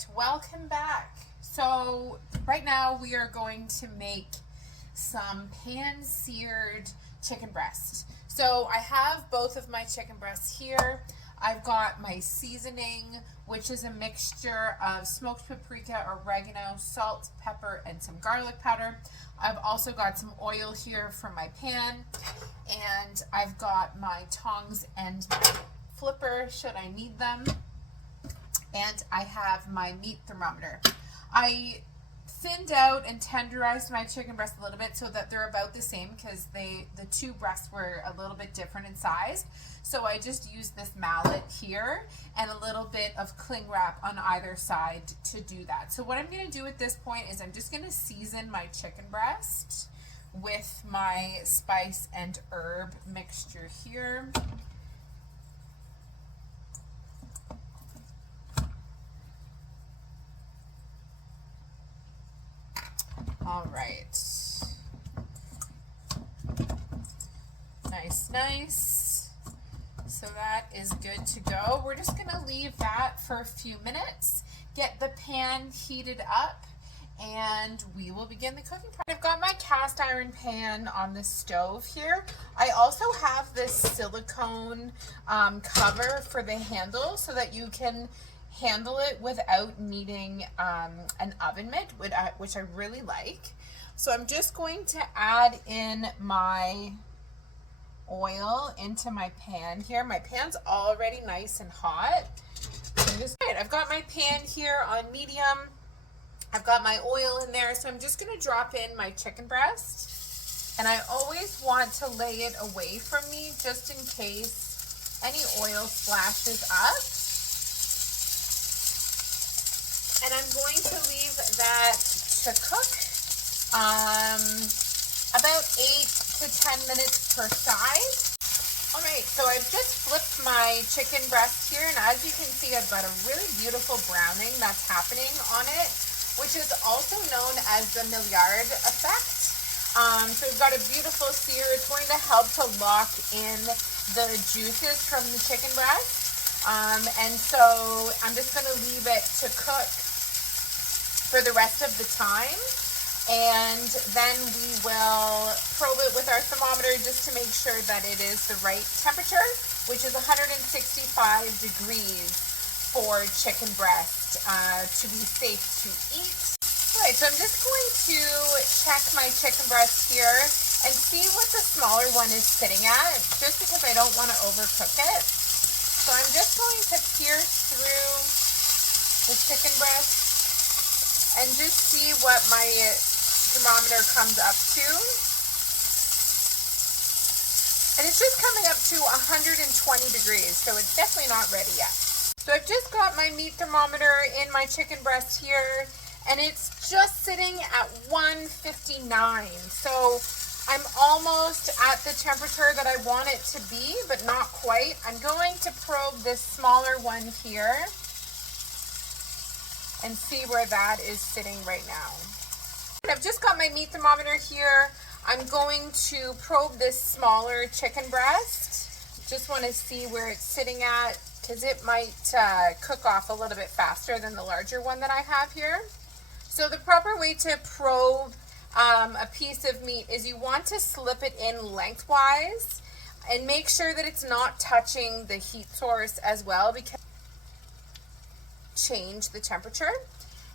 right, welcome back. So right now we are going to make some pan-seared chicken breast. So I have both of my chicken breasts here. I've got my seasoning, which is a mixture of smoked paprika, oregano, salt, pepper, and some garlic powder. I've also got some oil here for my pan, and I've got my tongs and my flipper should I need them. And I have my meat thermometer. I thinned out and tenderized my chicken breast a little bit so that they're about the same because the two breasts were a little bit different in size. So I just used this mallet here and a little bit of cling wrap on either side to do that. So what I'm going to do at this point is I'm just going to season my chicken breast with my spice and herb mixture here. All right, nice. So that is good to go. We're just gonna leave that for a few minutes, get the pan heated up, and we will begin the cooking process. I've got my cast iron pan on the stove here. I also have this silicone cover for the handle so that you can handle it without needing an oven mitt, which I really like. So I'm just going to add in my oil into my pan here. My pan's already nice and hot. I've got my pan here on medium. I've got my oil in there, so I'm just going to drop in my chicken breast. And I always want to lay it away from me just in case any oil splashes up. And I'm going to leave that to cook about 8 to 10 minutes per side. All right, so I've just flipped my chicken breast here, and as you can see, I've got a really beautiful browning that's happening on it, which is also known as the Maillard effect. So we've got a beautiful sear. It's going to help to lock in the juices from the chicken breast. And so I'm just going to leave it to cook for the rest of the time, and then we will probe it with our thermometer just to make sure that it is the right temperature, which is 165 degrees for chicken breast to be safe to eat. All right, so I'm just going to check my chicken breast here and see what the smaller one is sitting at, just because I don't want to overcook it. So I'm just going to pierce through the chicken breast and just see what my thermometer comes up to. And it's just coming up to 120 degrees, so it's definitely not ready yet. So I've just got my meat thermometer in my chicken breast here, and it's just sitting at 159. So I'm almost at the temperature that I want it to be, but not quite. I'm going to probe this smaller one here and see where that is sitting right now. I've just got my meat thermometer here. I'm going to probe this smaller chicken breast. Just want to see where it's sitting at, because it might cook off a little bit faster than the larger one that I have here. So the proper way to probe a piece of meat is you want to slip it in lengthwise and make sure that it's not touching the heat source as well, because change the temperature.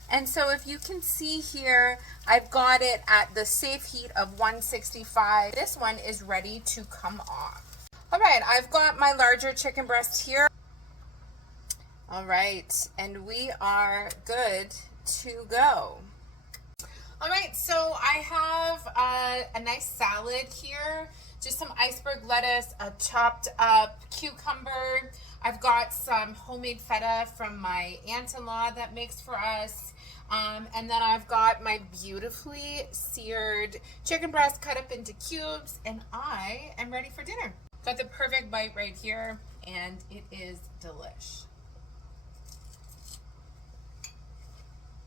And so if you can see here, I've got it at the safe heat of 165. This one is ready to come off. All right, I've got my larger chicken breast here. All right, and we are good to go. All right, so I have a nice salad here, just some iceberg lettuce, a chopped up cucumber. I've got some homemade feta from my aunt-in-law that makes for us. And then I've got my beautifully seared chicken breast cut up into cubes, and I am ready for dinner. Got the perfect bite right here, and it is delish.